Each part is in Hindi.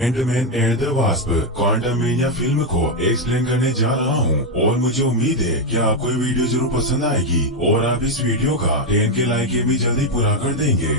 Ant-Man and the Wasp Quantumania फिल्म को एक्सप्लेन करने जा रहा हूँ और मुझे उम्मीद है कि आपको ये वीडियो जरूर पसंद आएगी और आप इस वीडियो का 10 के लाइक भी जल्दी पूरा कर देंगे।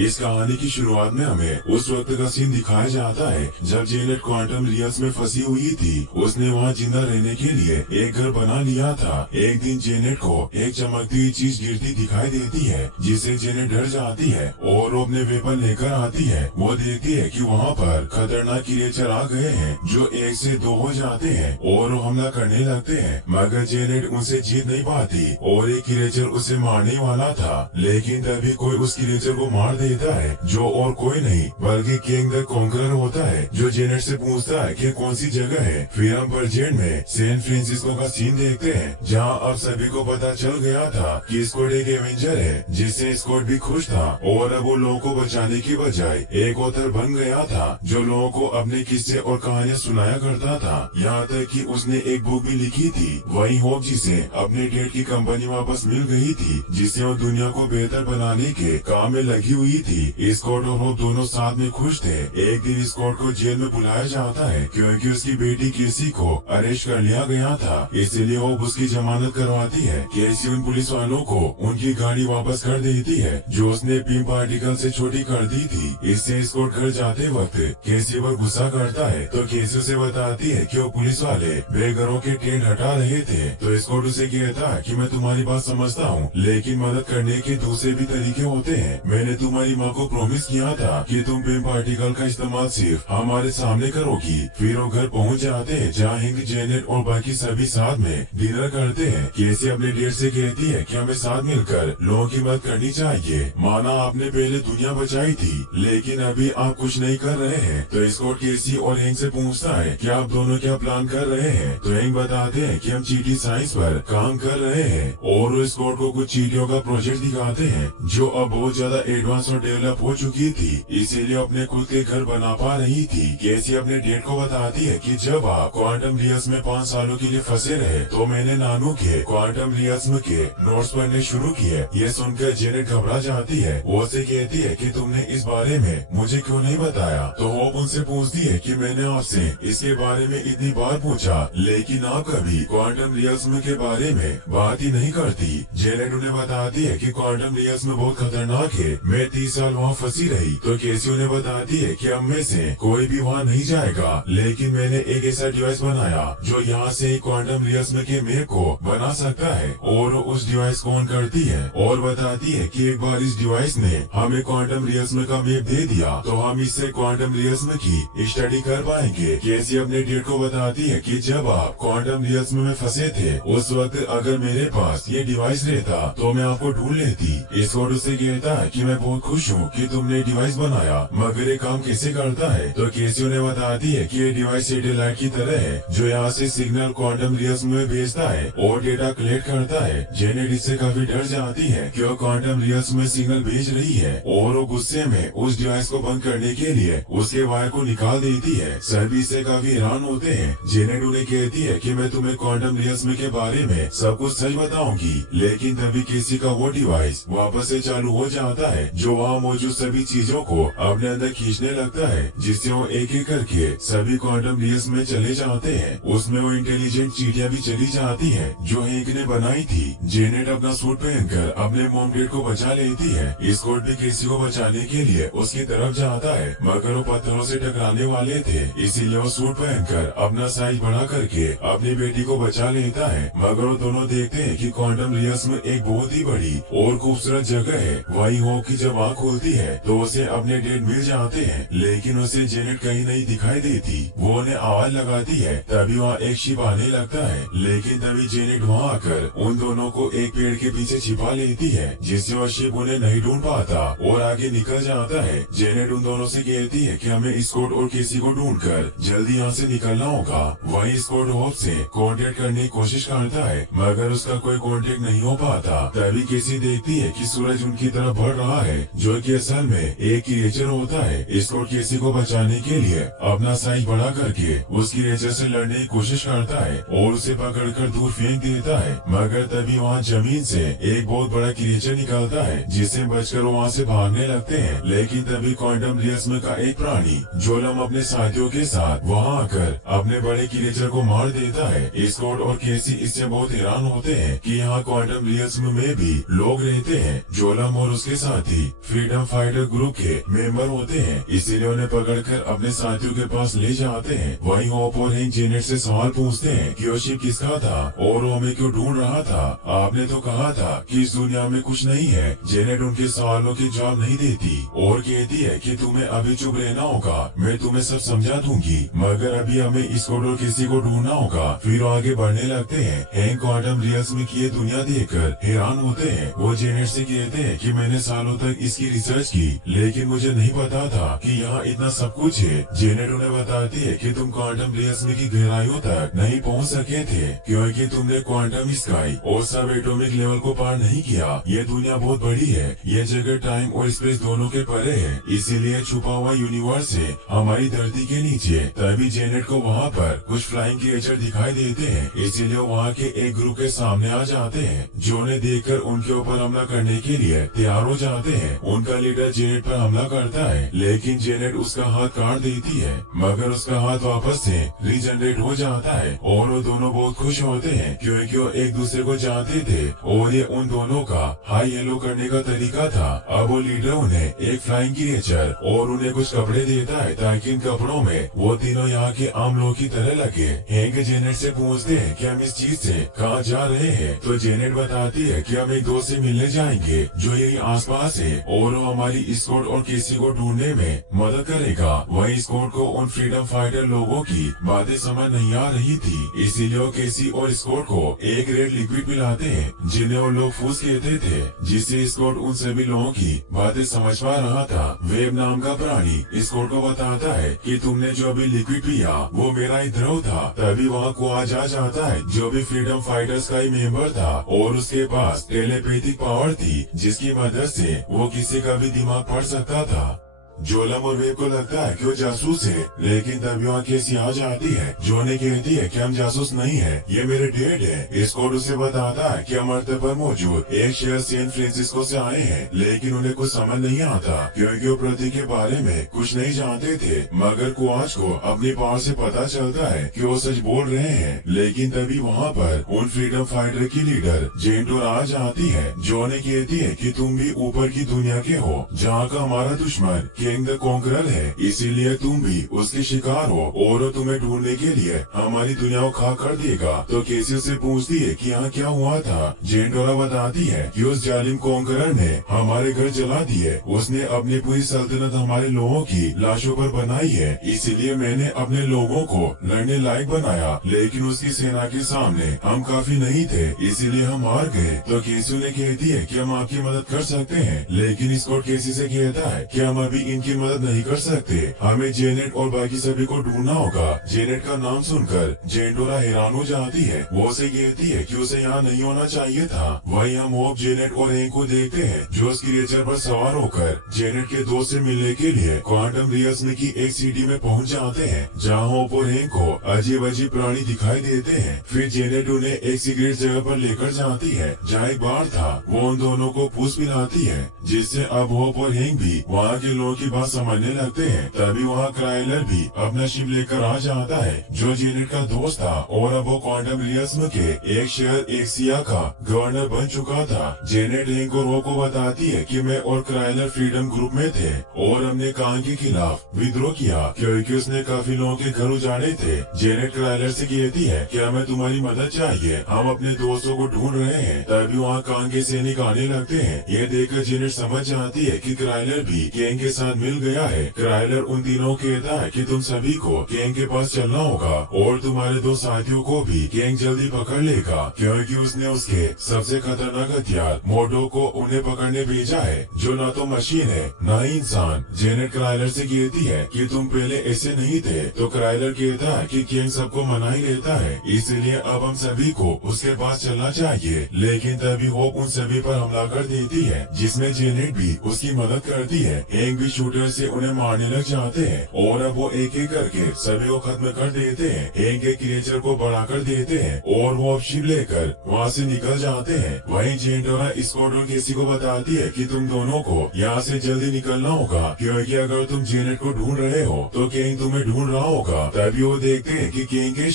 इस कहानी की शुरुआत में हमें उस वक्त का सीन दिखाया जाता है जब जेनेट क्वांटम रियल्स में फंसी हुई थी। उसने वहाँ जिंदा रहने के लिए एक घर बना लिया था। एक दिन जेनेट को एक चमकती हुई चीज गिरती दिखाई देती है जिससे जेनेट डर जाती है और वो अपने वेपन लेकर आती है। वो देखती है कि वहाँ पर खतरनाक क्रिएचर आ गए हैं जो 1 से 2 हो जाते हैं और वो हमला करने लगते हैं, मगर जेनेट उनसे जीत नहीं पाती और एक क्रिएचर उसे मारने वाला था। लेकिन तभी कोई उस क्रिएचर को मार देता है जो और कोई नहीं बल्कि किंग द कॉन्करर होता है, जो जेनेट से पूछता है कि कौन सी जगह है। फिर हम प्रेजेंट में सैन फ्रांसिस्को का सीन देखते हैं जहां अब सभी को पता चल गया था कि स्कॉट एक एवेंजर है, जिससे स्कॉट भी खुश था और अब वो लोगों को बचाने की बजाय एक ऑथर बन गया था जो लोगों को अपने किस्से और कहानियां सुनाया करता था। यहाँ तक कि उसने एक बुक भी लिखी थी, वही होप, जिसे अपने डेड की कंपनी वापस मिल गई थी, जिससे वो दुनिया को बेहतर बनाने के काम में लगी हुई थी। स्कॉट और होप दोनों साथ में खुश थे। एक दिन स्कॉट को जेल में बुलाया जाता है क्योंकि उसकी बेटी केसी को अरेस्ट कर लिया गया था, इसलिए होप उसकी जमानत करवाती है। केसी उन पुलिस वालों को उनकी गाड़ी वापस कर देती है जो उसने पिंप पार्टिकल से छोटी कर दी थी। इससे स्कॉट घर जाते वक्त केसी पर गुस्सा करता है तो केसी उसे बताती है कि वो पुलिस वाले बेघरों के टेंट हटा रहे थे। तो स्कॉट उसे कहता है कि मैं तुम्हारी बात समझता हूँ, लेकिन मदद करने के दूसरे भी तरीके होते हैं। मैंने तुम्हारी माँ को प्रॉमिस किया था कि तुम पिंप पार्टिकल का इस्तेमाल सिर्फ हमारे सामने करोगी। फिर वो घर पहुँच जाते हैं जहाँ हिंग, जेनेट और बाकी सभी साथ में डिनर करते हैं। केसी अपने डेट से कहती है कि हमें साथ मिलकर लोगों की मदद करनी चाहिए। माना आपने पहले दुनिया बचाई थी लेकिन अभी आप कुछ नहीं कर रहे हैं। तो स्कॉट केसी और हिंग से पूछता है कि आप दोनों क्या प्लान कर रहे हैं। तो हिंग बताते हैं कि हम चीटी साइंस पर काम कर रहे हैं और वो स्कॉट को कुछ चीटियों का प्रोजेक्ट दिखाते हैं जो अब बहुत ज्यादा एडवांस और डेवलप हो चुकी थी, इसीलिए अपने खुद के घर बना पा रही थी। केसी अपने डेट को बताती है कि जब आप क्वांटम रियल्स में 5 सालों के लिए फंसे रहे तो मैंने नानू के क्वांटम रियल्स के नोट्स पढ़ने शुरू किए। ये सुनकर जेनेट घबरा जाती है। वो से कहती है कि तुमने इस बारे में मुझे क्यों नहीं बताया। तो होप उनसे पूछती है कि मैंने आपसे इसके बारे में इतनी बार पूछा लेकिन आप कभी क्वांटम रियल्स के बारे में बात ही नहीं करती। जेनेट उन्हें बताती है कि क्वांटम रियल्स बहुत खतरनाक है, मैं 30 साल वहाँ फंसी रही। तो केसी उन्हें बताती है कि अब में से कोई भी वहाँ नहीं जाएगा, लेकिन मैंने एक ऐसा डिवाइस बनाया जो यहाँ से क्वांटम रियल्स के मैप को बना सकता है। और उस डिवाइस को ऑन करती है और बताती है कि एक बार इस डिवाइस ने हमें क्वांटम रियल्स का मैप दे दिया तो हम इससे क्वांटम रियल्स की स्टडी कर पाएंगे। केसी अपने डेट को बताती है कि जब आप क्वांटम रियल्स में फंसे थे उस वक्त अगर मेरे पास ये डिवाइस रहता तो मैं आपको ढूंढ लेती। स्कॉट उससे कहता है कि मैं बहुत खुश हूँ कि तुमने डिवाइस बनाया, मगर ये काम कैसे करता है। तो केसी उन्हें बताती है कि ये डिवाइस सैटेलाइट की तरह है जो यहाँ से सिग्नल क्वांटम रियल्स में भेजता है और डेटा कलेक्ट करता है। जेनेट इससे काफी डर जाती है कि वो क्वांटम रियल्स में सिग्नल भेज रही है और वो गुस्से में उस डिवाइस को बंद करने के लिए उसके वायर को निकाल देती है। सभी इससे काफी हैरान होते हैं। जेनेट उन्हें कहती है कि मैं तुम्हें क्वांटम रियल्स के बारे में सब कुछ सच बताऊंगी, लेकिन तभी केसी का वो डिवाइस वापस से चालू हो जाता है जो वहाँ मौजूद सभी चीजों को अपने अंदर खींचने लगता है, जिससे वो एक एक करके सभी क्वांटम रियल्स में चले जाते हैं। उसमें वो इंटेलिजेंट चीटियां भी चली जाती हैं जो हैंक ने बनाई थी। जेनेट अपना सूट पहनकर अपने मॉम डेड को बचा लेती है। स्कॉट भी केसी को बचाने के लिए उसकी तरफ जाता है, मगर वो पत्थरों से टकराने वाले थे, इसीलिए वो सूट पहनकर अपना साइज बढ़ा करके अपनी बेटी को बचा लेता है। मगर वो दोनों देखते हैं कि क्वांटम रियल्स में एक बहुत ही बड़ी और खूबसूरत जगह है। वही होप की जब आँख खुलती है तो उसे अपने डेड मिल जाते हैं, लेकिन उसे जेनेट कहीं नहीं दिखाई देती। वो उन्हें आवाज लगाती है, तभी वहाँ एक शिप आने लगता है, लेकिन तभी जेनेट वहाँ आकर उन दोनों को एक पेड़ के पीछे छिपा लेती है, जिससे वह शिप उन्हें नहीं ढूंढ पाता और आगे निकल जाता है। जेनेट उन दोनों से कहती है कि हमें स्कॉट और केसी को ढूंढकर जल्दी यहाँ से निकलना होगा। वही स्कॉट होप से कांटेक्ट करने की कोशिश करता है, मगर उसका कोई कांटेक्ट नहीं हो पाता। तभी केसी देखती है कि सूरज उनकी तरफ बढ़ रहा है जो कि असल में एक क्रिएचर होता है। स्कॉट केसी को बचाने के लिए अपना साइज बड़ा करके उस क्रिएचर से लड़ने की कोशिश करता है और उसे पकड़कर दूर फेंक देता है, मगर तभी वहाँ जमीन से एक बहुत बड़ा क्रिएचर निकलता है जिससे बचकर वहाँ से भागने लगते हैं। लेकिन तभी क्वांटम रियलिज्म का एक प्राणी जोलम अपने साथियों के साथ वहाँ आकर अपने बड़े क्रिएचर को मार देता है। स्कॉट और केसी इससे बहुत हैरान होते हैं कि यहाँ क्वांटम रियलिज्म में भी लोग रहते हैं। जोलम और उसके साथी फ्रीडम फाइटर ग्रुप के मेंबर होते हैं, इसीलिए उन्हें पकड़कर अपने साथियों के पास ले जाते हैं। वहीं होप और हैंक जेनेट से सवाल पूछते हैं कि वो शिप किसका था और वो हमें क्यों ढूंढ रहा था। आपने तो कहा था कि इस दुनिया में कुछ नहीं है। जेनेट उनके सवालों के जवाब नहीं देती और कहती है कि तुम्हें अभी चुप रहना होगा, मैं तुम्हें सब समझा दूंगी, मगर अभी हमें स्कॉट और किसी को ढूंढना होगा। फिर आगे बढ़ने लगते हैं। हैंक क्वांटम रियलिज्म की ये दुनिया देखकर हैरान होते हैं। वो जेनेट से कहते हैं कि मैंने सालों तक इसकी रिसर्च की, लेकिन मुझे नहीं पता था कि यहाँ इतना सब कुछ है। जेनेट उन्हें बताती है कि तुम क्वांटम रियलिज्म की गहराइयों तक नहीं पहुँच सके थे क्योंकि तुमने क्वांटम स्काई और सब एटॉमिक लेवल को पार नहीं किया। ये दुनिया बहुत बड़ी है, ये जगह टाइम और स्पेस दोनों के परे है, इसीलिए छुपा हुआ यूनिवर्स है हमारी धरती के नीचे। तभी जेनेट को वहाँ पर कुछ फ्लाइंग क्रिएचर दिखाई देते हैं, इसीलिए वहाँ के एक ग्रुप के सामने आ जाते हैं जो उन्हें देखकर उनके ऊपर हमला करने के लिए तैयार हो जाते हैं। उनका लीडर जेनेट पर हमला करता है, लेकिन जेनेट उसका हाथ काट देती है, मगर उसका हाथ वापस से रीजनरेट हो जाता है और वो दोनों बहुत खुश होते हैं क्योंकि वो एक दूसरे को जानते थे और ये उन दोनों का हाई हेलो करने का तरीका था। अब वो लीडर उन्हें एक फ्लाइंग क्रिएचर और उन्हें कुछ कपड़े देता है ताकि इन कपड़ों में वो तीनों यहाँ के आम लोग की तरह लगे। हैंक जेनेट से पूछते हैं कि हम इस चीज से कहाँ जा रहे हैं, तो जेनेट बताती है कि हम एक दोस्त से मिलने जाएंगे जो यही आसपास है और वो हमारी स्कॉट और केसी को ढूंढने में मदद करेगा। वही स्कॉट को उन फ्रीडम फाइटर लोगों की बातें समझ नहीं आ रही थी, इसीलिए वो केसी और स्कॉट को एक रेड लिक्विड पिलाते हैं जिन्हें वो लोग फूस कहते थे, जिससे स्कॉट उन सभी लोगों की बातें समझ पा रहा था। वेब नाम का प्राणी स्कॉट को बताता है कि तुमने जो अभी लिक्विड पिया वो मेरा ही द्रव था। तभी वहाँ क्वाज आ जाता है जो भी फ्रीडम फाइटर्स का ही मेंबर था और उसके पास टेलीपैथिक पावर थी जिसकी मदद से वो किसी का भी दिमाग पढ़ सकता था। जोलम और वेब को लगता है कि वो जासूस है, लेकिन तभी वहाँ केसी आ जाती है जो उन्हें कहती है कि हम जासूस नहीं है, ये मेरे डेड है। स्कॉट उसे बताता है कि हम अर्थ पर मौजूद एक शहर सैन फ्रांसिस्को से आए हैं, लेकिन उन्हें कुछ समझ नहीं आता क्योंकि वो पृथ्वी के बारे में कुछ नहीं जानते थे। मगर कुआज को अपनी पावर से पता चलता है कि वो सच बोल रहे हैं। लेकिन तभी वहाँ पर उन फ्रीडम फाइटर की लीडर जेंटोर आ जाती है जो उन्हें कहती है कि तुम भी ऊपर की दुनिया के हो जहाँ का हमारा दुश्मन किंग द कॉन्करर है, इसीलिए तुम भी उसके शिकार हो और वो तुम्हें ढूंढने के लिए हमारी दुनिया को खा कर देगा। तो केसी से पूछती है कि यहाँ क्या हुआ था। जेंटोरा बताती है कि उस जालिम कॉन्करर ने हमारे घर जला दिए, उसने अपनी पूरी सल्तनत हमारे लोगों की लाशों पर बनाई है, इसीलिए मैंने अपने लोगों को लड़ने लायक बनाया, लेकिन उसकी सेना के सामने हम काफी नहीं थे, इसीलिए हम हार गए। तो केसी ने कहती है कि हम आपकी मदद कर सकते हैं, लेकिन स्कॉट केसी से कहता है कि हम अभी इनकी मदद नहीं कर सकते, हमें जेनेट और बाकी सभी को ढूंढना होगा। जेनेट का नाम सुनकर जेंटोरा हैरान हो जाती है, वो उसे कहती है कि उसे यहाँ नहीं होना चाहिए था। वहीं हम होप, जेनेट और हैंक को देखते हैं जो उस क्रिएचर पर सवार होकर जेनेट के दोस्त से मिलने के लिए क्वांटम रियलिज्म की एक सिटी में पहुँच जाते हैं, जहाँ होप और हैंक को अजीब अजीब प्राणी दिखाई देते हैं। फिर जेनेट उन्हें एक सीक्रेट जगह पर लेकर जाती है जहाँ एक बार था, वो उन दोनों को पूछ पिलाती है, जिससे अब होप और हैंक भी वहाँ के लोगों की बात समझने लगते हैं। तभी वहाँ क्राइलर भी अपना शिप लेकर आ जाता है जो जेनेट का दोस्त था और अब वो क्वांटम रियलिज्म के एक शहर एक्सिया का गवर्नर बन चुका था। जेनेट हैंक और होप को बताती है कि मैं और क्राइलर फ्रीडम ग्रुप में थे और हमने कांग के खिलाफ विद्रोह किया क्योंकि उसने काफी लोगों के घर उजाड़े थे। जेनेट क्राइलर से कहती है कि हमें तुम्हारी मदद चाहिए, हम अपने दोस्तों को ढूंढ रहे हैं। तभी वहाँ कांग के सैनिक आने लगते हैं। ये देखकर जेनेट समझ जाती है कि क्राइलर भी गैंग के साथ साथ मिल गया है। क्राइलर उन तीनों कहता है कि तुम सभी को गैंग के पास चलना होगा और तुम्हारे दो साथियों को भी गैंग जल्दी पकड़ लेगा, क्योंकि उसने उसके सबसे खतरनाक हथियार मोडो को उन्हें पकड़ने भेजा है, जो ना तो मशीन है ना ही इंसान। जेनेट क्राइलर से कहती है कि तुम पहले ऐसे नहीं थे, तो क्राइलर कहता है कि गैंग सबको मना ही लेता है, इसलिए अब हम सभी को उसके पास चलना चाहिए। लेकिन तभी होप उन सभी पर हमला कर देती है, जिसमें जेनेट भी उसकी मदद करती है। हैंक भी शूटर से उन्हें मारने लग जाते हैं और अब वो एक एक करके सभी को खत्म कर देते हैं। हैंक एक क्रिएचर को बढ़ा कर देते हैं और वो अब शिप लेकर वहाँ से निकल जाते हैं। वहीं जेंटोरा स्कॉट और केसी को बताती है कि तुम दोनों को यहाँ से जल्दी निकलना होगा, क्योंकि अगर तुम जेनेट को ढूंढ रहे हो तो केंग तुम्हें ढूंढ रहा होगा। तभी वो देखते हैं कि केंग के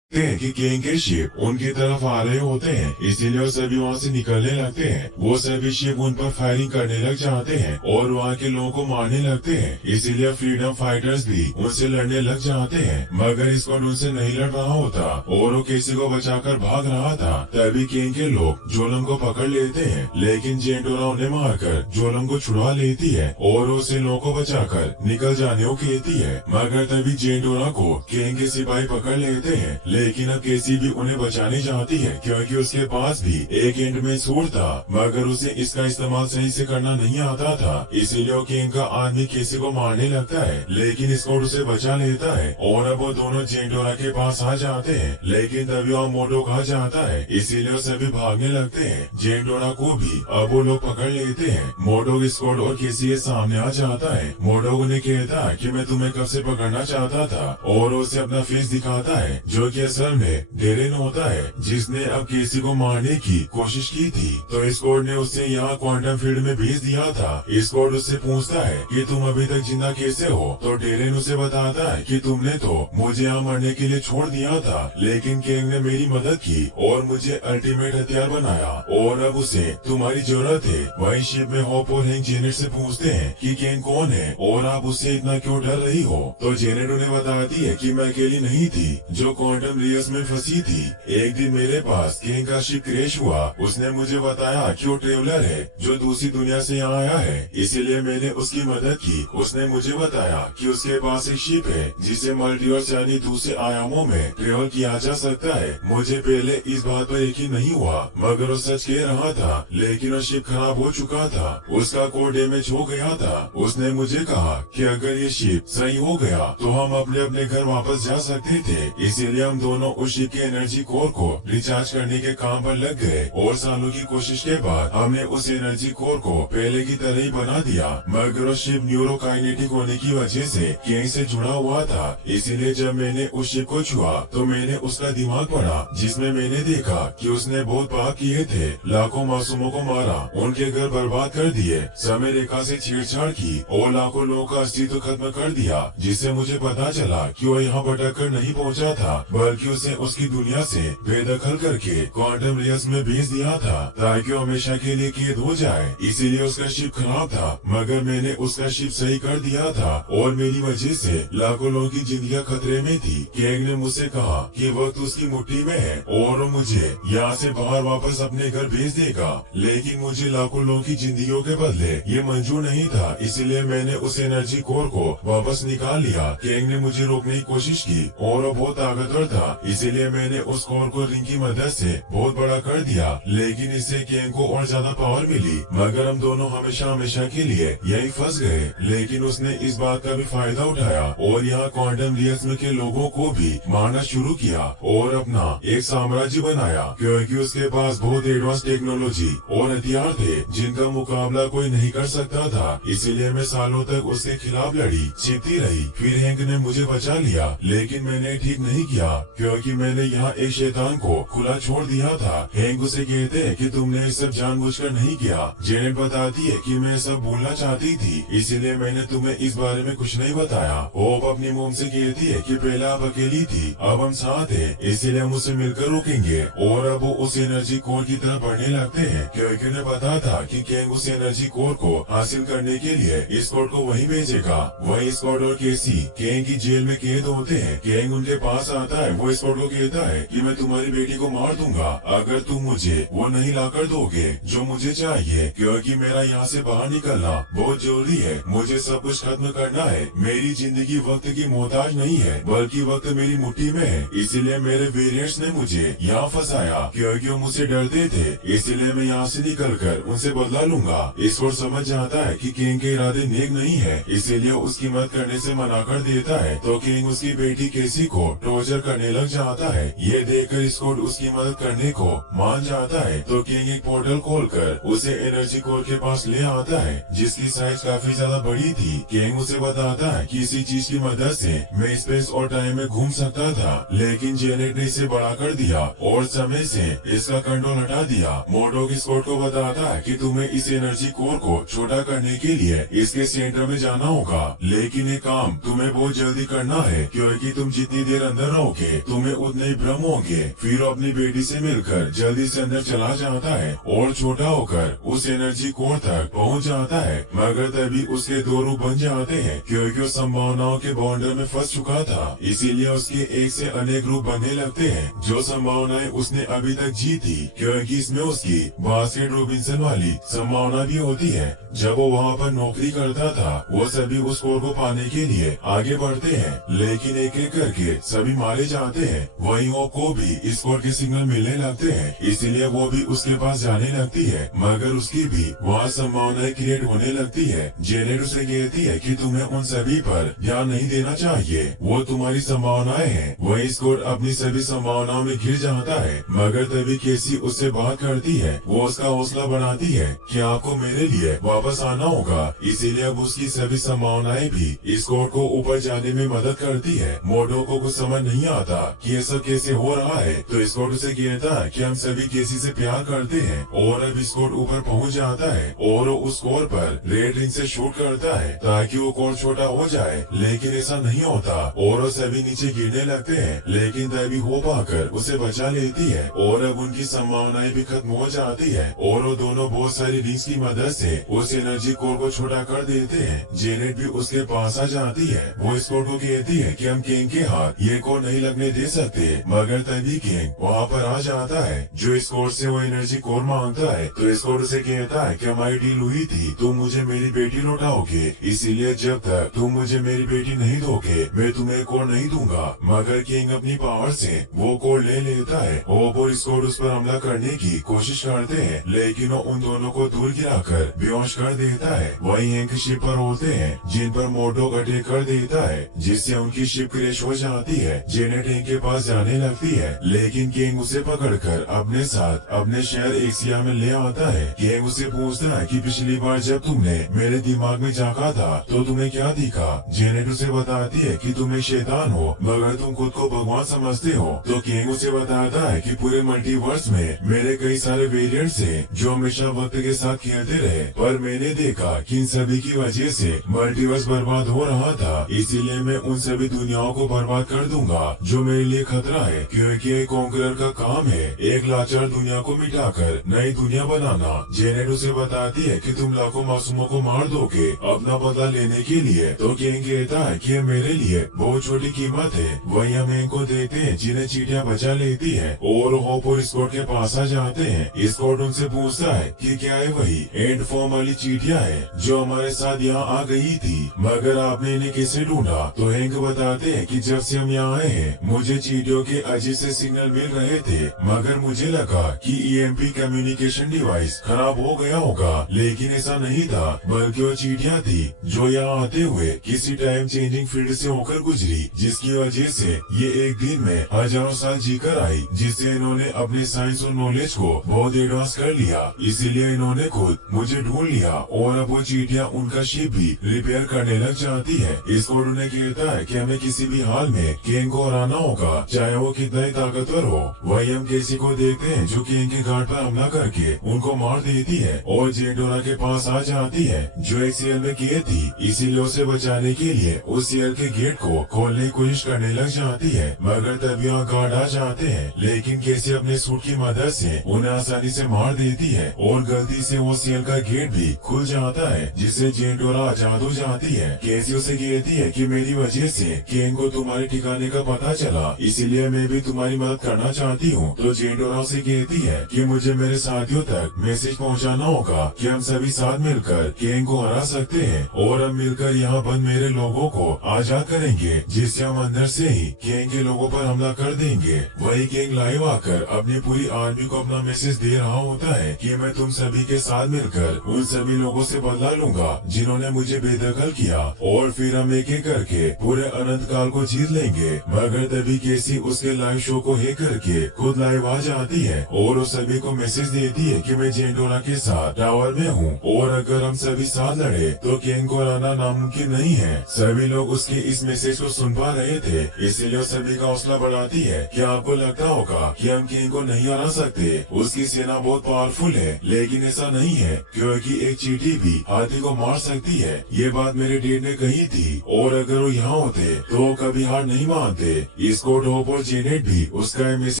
कि केंग के शिप उनकी तरफ आ रहे होते हैं, इसीलिए वो सभी वहाँ से निकलने लगते हैं। वो सभी शिप उन पर फायरिंग करने लग जाते हैं और वहाँ के लोगों को मारने लगते हैं, इसीलिए फ्रीडम फाइटर्स भी उनसे लड़ने लग जाते हैं। मगर स्क्वाड उनसे नहीं लड़ रहा होता और वो केसी को बचाकर भाग रहा था। तभी केंग के लोग जोलम को पकड़ लेते हैं, लेकिन जेंटोरा उन्हें मारकर जोलम को छुड़ा लेती है और उसे लोगों को बचाकर निकल जाने को कहती है। मगर तभी जेंटोरा को केंग के सिपाही पकड़ लेते हैं, लेकिन अब केसी भी उन्हें बचाने जाती है, क्योंकि उसके पास भी एक एंड में सूट था, मगर उसे इसका इस्तेमाल सही से करना नहीं आता था। इसीलिए वो किंग का आदमी केसी को मारने लगता है, लेकिन स्कॉट उसे बचा लेता है और अब वो दोनों जेंटोरा के पास आ जाते हैं। लेकिन तभी वहाँ मोटो कहा जाता है, इसीलिए वो सभी भागने लगते हैं। जेंटोरा को भी अब वो लोग पकड़ लेते हैं। मोटो स्कॉट और केसी के सामने आ जाता है। मोटो उन्हें कहता है कि मैं तुम्हें कब से पकड़ना चाहता था, और उसे अपना फेस दिखाता है, जो कि असल में डेरेन होता है, जिसने अब केसी को मारने की कोशिश की थी। तो स्कॉट ने उसे यहाँ क्वांटम फील्ड में भेज दिया था। स्कॉट उससे पूछता है कि तुम अभी तक जिंदा कैसे हो, तो डेरेन उसे बताता है कि तुमने तो मुझे यहाँ मरने के लिए छोड़ दिया था, लेकिन केंग ने मेरी मदद की और मुझे अल्टीमेट हथियार बनाया, और अब उसे तुम्हारी जरूरत है। वही शिप में होप और हैंक जेनेट से पूछते हैं कि केंग कौन है और आप उससे इतना क्यों डर रही हो। तो जेनेट उन्हें बताती है कि मैं अकेली नहीं थी जो क्वांटम रियर्स में फंसी थी। एक दिन मेरे पास केंग का शिप क्रैश हुआ। उसने मुझे बताया कि वो ट्रेवलर है जो दूसरी दुनिया से यहाँ आया है, इसीलिए मैंने उसकी मदद की। उसने मुझे बताया कि उसके पास एक शिप है जिसे मल्टीवर्स यानी दूसरे आयामों में ट्रेवल किया जा सकता है। मुझे पहले इस बात पर यकीन नहीं हुआ, मगर वो सच कह रहा था। लेकिन वो शिप खराब हो चुका था, उसका कोर डैमेज हो गया था। उसने मुझे कहा कि अगर ये शिप सही हो गया तो हम अपने अपने घर वापस जा सकते थे। इसीलिए हम दोनों उस शिप के एनर्जी कोर को रिचार्ज करने के काम पर लग गए, और सालों की कोशिश के बाद हमने उस एनर्जी कोर को पहले की तरह ही बना दिया। मगर वो शिप न्यूरोकाइनेटिक होने की वजह से केंग से जुड़ा हुआ था, इसीलिए जब मैंने उस शिप को छुआ तो मैंने उसका दिमाग पढ़ा, जिसमें मैंने देखा कि उसने बहुत पाप किए थे, लाखों मासूमों को मारा, उनके घर बर्बाद कर दिए, समय रेखा से छेड़छाड़ की और लाखों लोगों का अस्तित्व खत्म कर दिया। जिससे मुझे पता चला कि वो यहाँ भटक कर नहीं पहुँचा था, बल्कि उसे उसकी दुनिया से बेदखल करके क्वांटम रियर्स में भेज दिया था, ताकि वो हमेशा के लिए कैद हो जाए। इसीलिए उसका शिप खराब था, मगर मैंने उसका शिप सही कर दिया था, और मेरी वजह से लाखों लोगों की जिंदगी खतरे में थी। केंग ने मुझसे कहा कि वक्त उसकी मुट्ठी में है और वो मुझे यहाँ से बाहर वापस अपने घर भेज देगा, लेकिन मुझे लाखों लोगों की जिंदगियों के बदले ये मंजूर नहीं था। इसीलिए मैंने उस एनर्जी कोर को वापस निकाल लिया। केंग ने मुझे रोकने की कोशिश की और वो बहुत ताकतवर था, इसीलिए मैंने उस कोर को रिंग की मदद से बहुत बड़ा कर दिया, लेकिन इससे केंग को और ज्यादा पावर मिली। मगर हम दोनों हमेशा हमेशा के लिए यही फंस गए। लेकिन उसने इस बात का भी फायदा उठाया और यहाँ क्वांटम रियर्स में के लोगों को भी मारना शुरू किया और अपना एक साम्राज्य बनाया, क्योंकि उसके पास बहुत एडवांस टेक्नोलॉजी और हथियार थे जिनका मुकाबला कोई नहीं कर सकता था। इसीलिए मैं सालों तक उसके खिलाफ लड़ी, जीतती रही। फिर हैंक ने मुझे बचा लिया, लेकिन मैंने ठीक नहीं किया, क्योंकि मैंने यहाँ एक शैतान को खुला छोड़ दिया था। हैंक उसे कहते हैं कि तुमने ये सब जानबूझकर नहीं किया। जेनेट बताती है कि मैं सब भूलना चाहती थी, इसीलिए मैंने तुम्हें इस बारे में कुछ नहीं बताया। होप अपनी मोम से कहती है कि पहले आप अकेली थी, अब हम साथ हैं, इसीलिए हम उसे मिलकर रोकेंगे। और अब वो उस एनर्जी कोर की तरफ बढ़ने लगते हैं, क्योंकि उन्हें पता था कि केंग उस एनर्जी कोर को हासिल करने के लिए स्कॉट को वहीं भेजेगा। वही स्कॉट और केसी केंग की जेल में कैद होते हैं। केंग उनके पास आता है, वो वो स्कॉट को कहता है कि मैं तुम्हारी बेटी को मार दूंगा अगर तुम मुझे वो नहीं लाकर दोगे जो मुझे चाहिए, क्योंकि मेरा यहाँ से बाहर निकलना बहुत जरूरी है। मुझे सब कुछ खत्म करना है। मेरी जिंदगी वक्त की मोहताज नहीं है, बल्कि वक्त मेरी मुट्ठी में है। इसीलिए मेरे वेरिएंट्स ने मुझे यहाँ फंसाया, क्योंकि वो मुझसे डरते थे। इसीलिए मैं यहाँ से निकलकर उनसे बदला लूंगा। स्कॉट समझ जाता है कि किंग के इरादे नेक नहीं है, इसीलिए उसकी मदद करने से मना कर देता है। तो किंग उसकी बेटी केसी को टॉर्चर करने लग जाता है। ये देखकर स्कॉट उसकी मदद करने को मान जाता है। तो किंग एक पोर्टल खोलकर उसे एनर्जी कोर के पास ले आता है, जिसकी साइज काफी ज्यादा बड़ी थी। किंग उसे बताता है कि इसी चीज की मदद से मैं स्पेस और टाइम में घूम सकता था, लेकिन जेनेट ने इसे बड़ा कर दिया और समय से इसका कंट्रोल हटा दिया। मोडोक स्कॉट को बताता है कि तुम्हें इस एनर्जी कोर को छोटा करने के लिए इसके सेंटर में जाना होगा, लेकिन ये काम तुम्हें बहुत जल्दी करना है, क्योंकि तुम जितनी देर अंदर रहोगे तुम्हें उतने ही भ्रम होंगे। फिर अपनी बेटी से मिलकर जल्दी से अंदर चला जाता है और छोटा होकर उस एनर्जी कोर तक पहुंच जाता है, मगर तभी उसके दो रूप बन जाते हैं, क्योंकि वो संभावनाओं के बाउंडर में फंस चुका था। इसीलिए उसके एक से अनेक रूप बनने लगते हैं, जो संभावनाएं उसने अभी तक जी थी, क्योंकि इसमें उसकी बास्केट रॉबिन्सन वाली संभावना भी होती है। जब वो वहाँ पर नौकरी करता था, वो सभी उस कोर को पाने के लिए आगे बढ़ते हैं, लेकिन एक एक करके सभी मारे जाते हैं। वहीं वो को भी इस कोर के सिग्नल मिलने लगते हैं, इसीलिए वो भी उसके पास जाने लगती है, मगर उसकी भी वहाँ संभावनाएं क्रिएट होने लगती है। जेनेट उसे कहती है कि तुम्हें उन सभी पर ध्यान नहीं देना चाहिए, वो तुम्हारी संभावनाएं हैं। वही स्कॉट अपनी सभी संभावनाओं में घिर जाता है, मगर तभी केसी उससे बात करती है। वो उसका हौसला बनाती है कि आपको मेरे लिए वापस आना होगा, इसीलिए अब उसकी सभी संभावनाएं भी स्कॉट को ऊपर जाने में मदद करती है। मोडो को कुछ समझ नहीं आता कि ये सब कैसे हो रहा है, तो स्कॉट उसे कहता है कि हम सभी केसी से प्यार करते हैं, और अब स्कॉट ऊपर पहुंच जाता है और उस कोर पर रेड रिंग से शूट करता है ताकि वो कोर छोटा हो जाए, लेकिन ऐसा नहीं होता और वो सभी नीचे गिरने लगते हैं। लेकिन तभी हो पाकर उसे बचा लेती है और अब उनकी संभावनाएं भी खत्म हो जाती है और वो दोनों बहुत सारी रिंग्स की मदद से उस एनर्जी कोर को छोटा कर देते हैं। जेनेट भी उसके पास आ जाती है। वो स्कॉट को कहती है कि हम किंग के हाथ ये कोर नहीं लगने दे सकते, मगर तभी किंग वहाँ पर आ जाता है, जो स्कॉट से वो एनर्जी कोर मांगता है। तो स्कॉट उसे कहता है कि हमारी डील हुई थी, तुम मुझे मेरी बेटी लौटाओगे, इसीलिए जब तक तुम मुझे मेरी बेटी नहीं दोगे मैं तुम्हें कोर नहीं दूंगा। मगर किंग अपनी पावर से वो कोर ले लेता है और स्कॉट उस पर हमला करने की कोशिश करते हैं, लेकिन वो उन दोनों को दूर गिराकर बेहोश कर देता है। वहीं एक शिप पर होते हैं जिन पर मोडोक अटैक कर देता है, जिससे उनकी शिप क्रैश हो जाती है। जेनेट किंग के पास जाने लगती है, लेकिन किंग उसे पकड़कर अपने साथ अपने शहर एक्सिया में ले आता है। किंग उसे पूछता है कि पिछली बार जब तुमने मेरे दिमाग में झांका था तो तुम्हें क्या दिखा। जेनेट उसे बताती है कि तुम एक शैतान हो, मगर तुम खुद को भगवान समझते हो। तो किंग उसे बताता है कि पूरे मल्टीवर्स में मेरे कई सारे वेरिएंट्स हैं जो हमेशा वक्त के साथ खेलते रहे, पर मैंने देखा कि इन सभी की वजह से मल्टीवर्स बर्बाद हो रहा था, इसीलिए मैं उन सभी दुनियाओं को बर्बाद कर दूंगा जो मेरे लिए खतरा है, क्योंकि एक कॉन्करर का काम है एक लाचार दुनिया को मिटाकर नई दुनिया बनाना। जेनेट उसे बताती है कि तुम लाखों मासूमों को मार दोगे अपना बदला लेने के लिए। तो किंग कहता है कि मेरे लिए बहुत छोटी कीमत है। वही हम इनको देखते हैं जिन्हें चींटियां बचा लेती है और होप और स्कॉट के पास आ जाते हैं। स्कॉट उनसे पूछता है कि क्या है वही एंड फॉर्म वाली चींटियां है जो हमारे साथ यहाँ आ गई थी, मगर आपने इन्हें कैसे ढूंढा। तो हैंक बताते हैं कि जब से हम यहाँ आए हैं मुझे चींटियों के अजीब से सिग्नल मिल रहे थे, मगर मुझे लगा कि EMP कम्युनिकेशन डिवाइस खराब हो गया होगा, लेकिन ऐसा नहीं था, बल्कि वो चींटियां थी जो यहाँ आते हुए किसी टाइम चेंजिंग फील्ड से होकर गुजरी, जिसकी वजह से ये एक दिन में हजारों साल जीकर आई, जिससे इन्होंने अपने साइंस और नॉलेज को बहुत एडवांस कर लिया। इसीलिए इन्होंने खुद मुझे ढूंढ लिया और अब वो चींटियां उनका शिप भी रिपेयर करने लग जाती है। स्कॉट उन्हें कहता है कि हमें किसी भी हाल में किंग को हराना होगा, चाहे वो कितना ही ताकतवर हो। वही हम केसी को देखते हैं जो किंग के घाट पर हमला करके उनको मार देती है और जेंडोरा के पास आ जाती है जो एक सेल में किए थी, इसीलिए उसे बचाने के लिए उस सेल के गेट को खोलने की कोशिश करने लग जाती है, मगर तभी वहाँ गार्ड आ जाते हैं। लेकिन केसी अपने सूट की मदद से उन्हें आसानी से मार देती है और गलती से वो सेल का गेट भी खुल जाता है, जिससे जेंडोरा आजाद हो जाती है। केसी उसे कहती है कि मेरी वजह से किंग को तुम्हारे ठिकाने का पता चला चला, इसीलिए मैं भी तुम्हारी मदद करना चाहती हूँ। तो जेंडोरा से कहती है कि मुझे मेरे साथियों तक मैसेज पहुँचाना होगा कि हम सभी साथ मिलकर केंग को हरा सकते हैं और हम मिलकर यहाँ बंद मेरे लोगों को आजाद करेंगे, जिससे हम अंदर से ही केंग के लोगों पर हमला कर देंगे। वही केंग लाइव आकर अपनी पूरी आर्मी को अपना मैसेज दे रहा होता है कि मैं तुम सभी के साथ मिलकर उन सभी लोगों से बदला लूंगा जिन्होंने मुझे बेदखल किया, और फिर हम एक एक करके पूरे अनंत काल को जीत लेंगे। मगर तभी केसी उसके लाइव शो को हैक करके खुद लाइव आ जाती है और उस सभी को मैसेज देती है कि मैं जेंडोरा के साथ टावर में हूँ और अगर हम सभी साथ लड़े तो केंग को हराना नामुमकिन नहीं है। सभी लोग उसके इस मैसेज को सुन पा रहे थे, इसीलिए सभी का हौसला बढ़ाती है कि आपको लगता होगा कि हम केंग को नहीं हरा सकते, उसकी सेना बहुत पावरफुल है, लेकिन ऐसा नहीं है क्योंकि एक चींटी भी हाथी को मार सकती है। ये बात मेरे डैड ने कही थी और अगर वो यहाँ होते तो वो कभी हार नहीं मानते। स्कॉट होप और जेनेट भी उसका मैसेज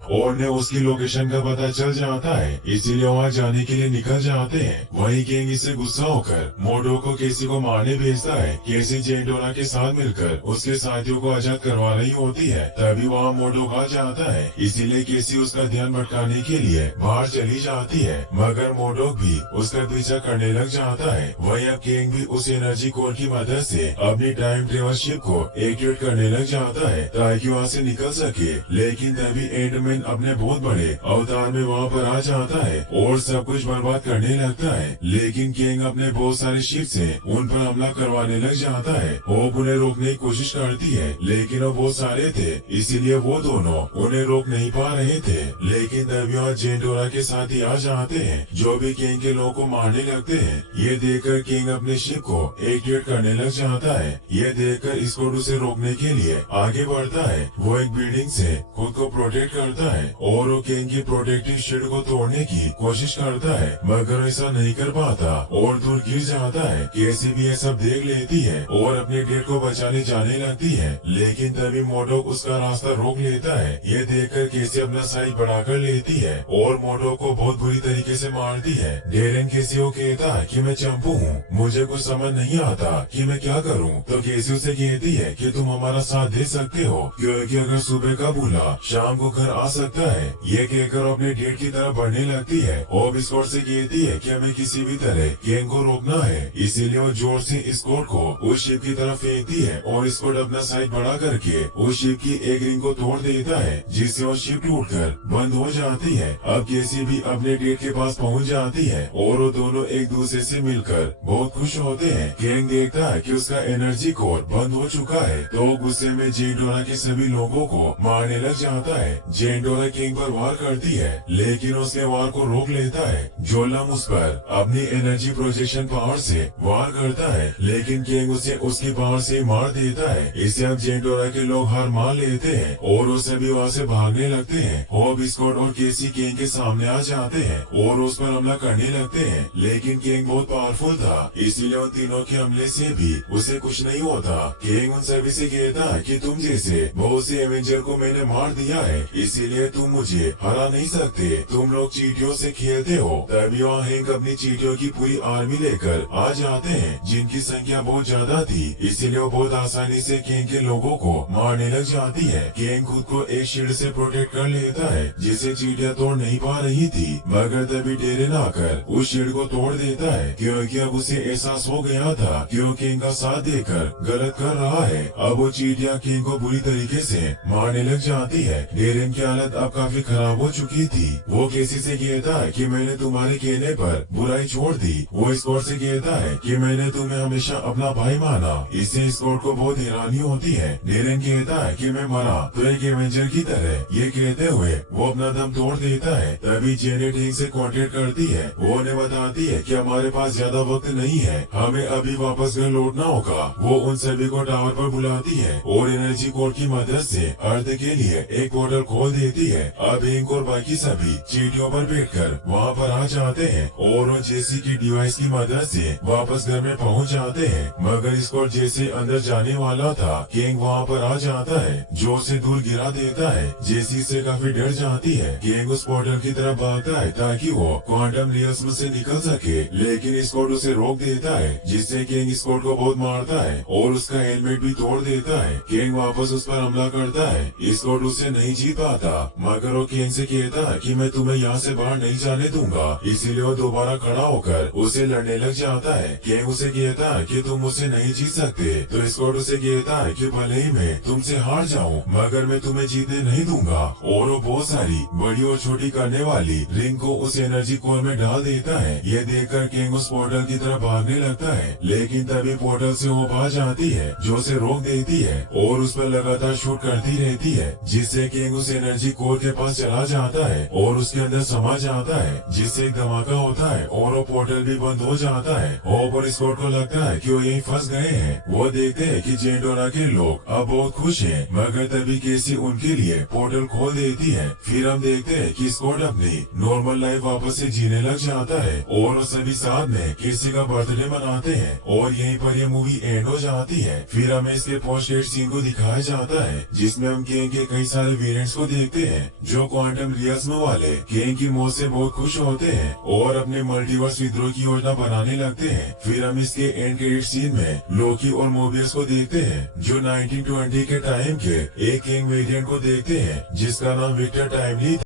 और ने उसकी लोकेशन का पता चल जाता है, इसीलिए वहाँ जाने के लिए निकल जाते हैं। वहीं केंग इससे गुस्सा होकर मोडो को केसी को मारने भेजता है। केसी जेंडोरा के साथ मिलकर उसके साथियों को आजाद करवा रही होती है, तभी वहाँ मोडो आ जाता है, इसीलिए केसी उसका ध्यान भटकाने के लिए बाहर चली जाती है, मगर मोडो भी उसका पीछा करने लग जाता है। वहीं अब केंग भी उस एनर्जी कोर की मदद से अपनी टाइम ट्रेवल शिप को एक्टिवेट करने लग जाता है ताकि वहाँ से निकल सके, लेकिन तभी एंडमैन अपने बहुत बड़े अवतार में वहाँ पर आ जाता है और सब कुछ बर्बाद करने लगता है। लेकिन केंग अपने बहुत सारे शिप से उन पर हमला करवाने लग जाता है। होप उन्हें रोकने की कोशिश करती है, लेकिन वो बहुत सारे थे, इसीलिए वो दोनों उन्हें रोक नहीं पा रहे थे। लेकिन तभी वहाँ जेंडोरा के साथ ही आ जाते हैं, जो भी केंग के लोगों को मारने लगते हैं। ये देखकर केंग अपने शिप को एक्टिवेट करने लग जाता है। ये देखकर स्कॉट उसे रोकने के लिए आगे बढ़ता है। वो एक बिल्डिंग से खुद को प्रोटेक्ट करता है और वो केंग की प्रोटेक्टिव शील्ड को तोड़ने की कोशिश करता है, मगर ऐसा नहीं कर पाता और दूर गिर जाता है। केसी भी ये सब देख लेती है और अपने डेट को बचाने जाने लगती है, लेकिन तभी मोडोक उसका रास्ता रोक लेता है। ये देखकर केसी अपना साइज बढ़ाकर लेती है और मोडोक को बहुत बुरी तरीके से मारती है। डेरेन केसी को कहता है कि मैं चंपू हूँ, मुझे कुछ समझ नहीं आता कि मैं क्या करूँ। तो केसी उसे कहती है कि तुम हमारा साथ दे सकते हो, क्योंकि अगर सुबह का भूला शाम को घर आ सकता है। ये कहकर अपने डेट की तरफ बढ़ने लगती है और स्कॉट से कहती है कि हमें किसी भी तरह केंग को रोकना है, इसीलिए वो जोर से स्कॉट को उस शिप की तरफ फेंकती है और स्कॉट अपना साइज बड़ा करके उस शिप की एक रिंग को तोड़ देता है, जिससे वो शिप टूटकर बंद हो जाती है। अब केसी भी अपने डेट के पास पहुंच जाती है और वो दोनों एक दूसरे से मिलकर बहुत खुश होते हैं। केंग देखता है कि उसका एनर्जी कोर बंद हो चुका है, तो वो गुस्से में जेंडोरा के सभी लोगों को मारने लग जाता है। जेंडोरा केंग पर वार करती है, लेकिन उसके वार को रोक लेता है। जोलम उस पर अपनी एनर्जी प्रोजेक्शन पावर से वार करता है, लेकिन केंग उसे उसकी पावर से मार देता है। इससे अब जेंडोरा के लोग हार मान लेते हैं और वो सभी वहाँ से भागने लगते हैं। होप, स्कॉट और केसी केंग के सामने आ जाते हैं और उस पर हमला करने लगते हैं, लेकिन केंग बहुत पावरफुल था, इसीलिए उन तीनों के हमले से भी उसे कुछ नहीं होता। केंग उन सभी से कहता है कि तुम जैसे बहुत से एवेंजर को मैंने मार दिया है, इसीलिए तुम मुझे हरा नहीं सकते, तुम लोग चींटियों से खेलते हो। तभी वहाँ हैंक अपनी चींटियों की पूरी आर्मी लेकर आ जाते हैं, जिनकी संख्या बहुत ज्यादा थी, इसीलिए वो बहुत आसानी से केंग के लोगों को मारने लग जाती है। केंग खुद को एक शील्ड से प्रोटेक्ट कर लेता है, जिसे चींटियां तोड़ नहीं पा रही थी, मगर तभी टेरेन आकर उस शील्ड को तोड़ देता है, क्योंकि अब उसे एहसास हो गया था कि वो केंग का साथ देकर गलत कर रहा है। अब वो चींटियां केंग को बुरी तरीके से मारने लग जाती है। टेरेन की हालत अब काफी खराब हो चुकी थी। वो केसी से कहता है कि मैंने तुम्हारे कहने पर बुराई छोड़ दी। वो स्कॉट से कहता है कि मैंने तुम्हें हमेशा अपना भाई माना। इससे स्कॉट को बहुत हैरानी होती है। डेरेन कहता है कि मैं मरा तो एक एवेंजर की तरह। ये कहते हुए वो अपना दम तोड़ देता है। तभी जेनेट हैंक से कांटेक्ट करती है। वो उन्हें बताती है कि हमारे पास ज्यादा वक्त नहीं है, हमें अभी वापस घर लौटना होगा। वो उन सभी को टावर पर बुलाती है और एनर्जी कोर की मदद से अर्थ के लिए एक पोर्टल खोल देती देती है। अब हैंक और बाकी सभी चींटियों पर बैठकर वहाँ पर आ जाते हैं और वो जेसी की डिवाइस की मदद से वापस घर में पहुँच जाते हैं। मगर स्कॉट जैसे अंदर जाने वाला था, गैंग वहाँ पर आ जाता है जो उसे दूर गिरा देता है। जेसी से काफी डर जाती है। गैंग उस पोर्टल की तरफ भागता है ताकि वो क्वांटम रियल्म से निकल सके, लेकिन स्कॉट उसे रोक देता है, जिससे गैंग स्कॉट को बहुत मारता है और उसका हेलमेट भी तोड़ देता है। गैंग वापस उस पर हमला करता है। स्कॉट उससे नहीं जीत पाता, मगर वो गैंग से कहता है कि मैं तुम्हें यहाँ से बाहर नहीं जाने दूंगा। इसीलिए वो दोबारा खड़ा होकर उसे लड़ने लग जाता है। गैंग उसे कहता है कि तुम मुझसे नहीं जीत सकते, तो स्कॉट उसे कहता है कि भले ही मैं तुमसे हार जाऊं, मगर मैं तुम्हें जीतने नहीं दूंगा। और वो बहुत सारी बड़ी और छोटी करने वाली रिंग को उस एनर्जी कोर में डाल देता है। ये देखकर गैंग उस पोर्टल की तरफ भागने लगता है, लेकिन तभी पोर्टल से वो बाहर जाती है जो उसे रोक देती है और उस पर लगातार शूट करती रहती है, जिससे गैंग उस एनर्जी कोर के पास चला जाता है और उसके अंदर समा जाता है, जिससे एक धमाका होता है और वो पोर्टल भी बंद हो जाता है। और स्कॉट को लगता है कि वो यहीं फंस गए हैं। वो देखते हैं कि जेंडोरा के लोग अब बहुत खुश हैं, मगर तभी केसी उनके लिए पोर्टल खोल देती है। फिर हम देखते हैं कि स्कॉट अपनी नॉर्मल लाइफ वापस से जीने लग जाता है और वो सभी साथ में केसी का बर्थडे मनाते हैं और यहीं पर ये मूवी एंड हो जाती है। फिर हमें इसके पोस्ट क्रेडिट सीन को दिखाया जाता है, जिसमें हम गैंग के कई सारे वेरिएंट्स को देखते हैं जो क्वांटम रियल्म वाले गैंग की मौत से बहुत खुश होते हैं और अपने मल्टीवर्स विद्रोह की योजना बनाने लगते हैं। फिर हम इसके एंड क्रेडिट सीन में लोकी और मोबियस को देखते हैं जो 1920 के टाइम के एक गैंग वेरिएंट को देखते हैं जिसका नाम विक्टर टाइमली